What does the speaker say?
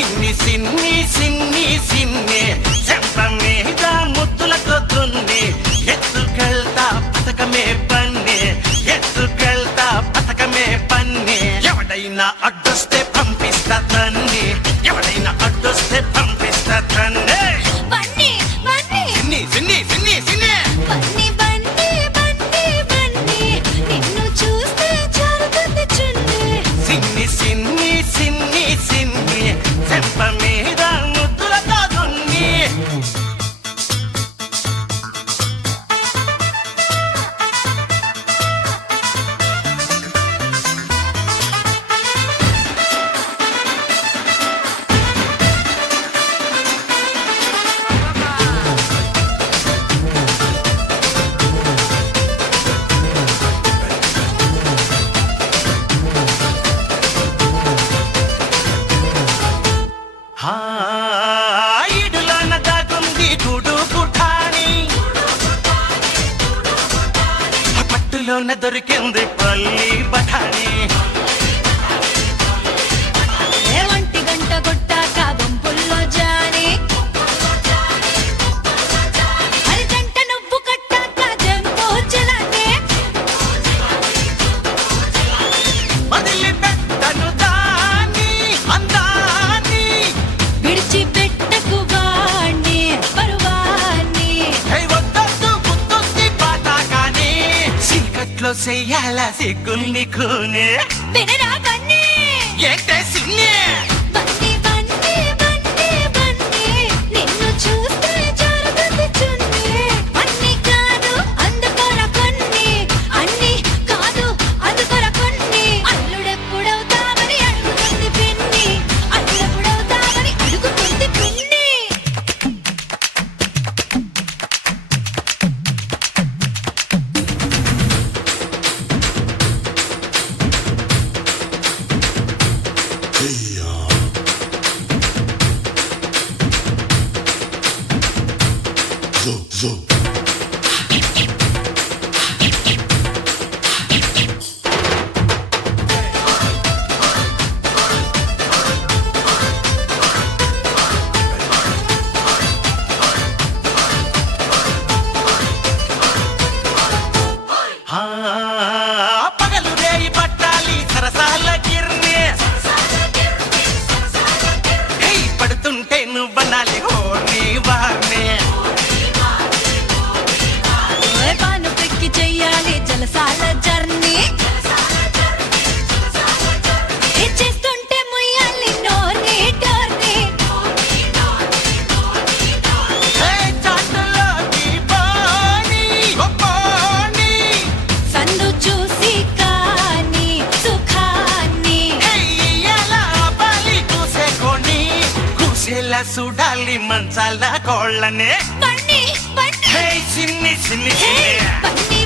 సిన్ని సిన్ని సిన్ని సిన్ని చెంప మీద ముద్దులతో దున్ని ఎత్తుకెళ్తా పథకమే పన్నే ఎత్తుకెళ్తా పథకమే పన్నే ఎవడైనా అడ్డొస్తే పంపిస్తా తన్ని ఎవడైనా అడ్డొస్తే పంపిస్తా తన్నే సిన్ని సిన్ని సిన్ని సిన్ని సిన్ని సిన్ని సిన్ని సిన్ని చెంప మీద ముద్దులతో దున్ని ఈడులోన దాగుంది గూడు పుఠాని పట్టులోన దొరికింది పల్లి బఠాని ఒంటి గంట కొట్టాక గుంపుల్లో జాని అరిగంట నువ్వు కట్టాక జంపు చలానే వదిలి పెట్టను దాన్ని అందాన్ని విడిచిపెట్టకు వాణ్ణి పరువాన్ని వద్దొద్దు గుర్తొచ్చి పాతాకాని చీకట్లో చెయ్యాల సిగ్గుల్ని కూనే వినరా బన్నీ ఏంటే సిన్నే బన్నీ బన్నీ బన్నీ బన్నీ నిన్ను చూస్తే జరుగుతుంది చున్నీ అన్ని కాదు అందుకోర కొన్ని అన్ని కాదు అందుకోర కొన్ని అల్లుడెప్పుడవుతావని అడుగుతుంది పిన్ని అల్లుడెప్పుడవుతావని అడుగుతుంది పిన్ని పగలు రేయి పట్టాలి సరసాల గిర్నే పడుతుంటే నువ్వనాలి హోర్ని వార్నే పాను పెక్కి చెయ్యాలి జలసాల జర్నీ చేస్తుంటే ముయ్యాలి నోర్ని టోర్ని చాటులోకి పోనీ గొప్పోని సందు చూసి కాని సుఖాన్ని ఎలా బలి కూసేకొని కూసేలా చూడాలి మంచాల కోళ్ళనే బన్నీ బన్నీ సిన్ని సిన్ని సిన్ని బన్నీ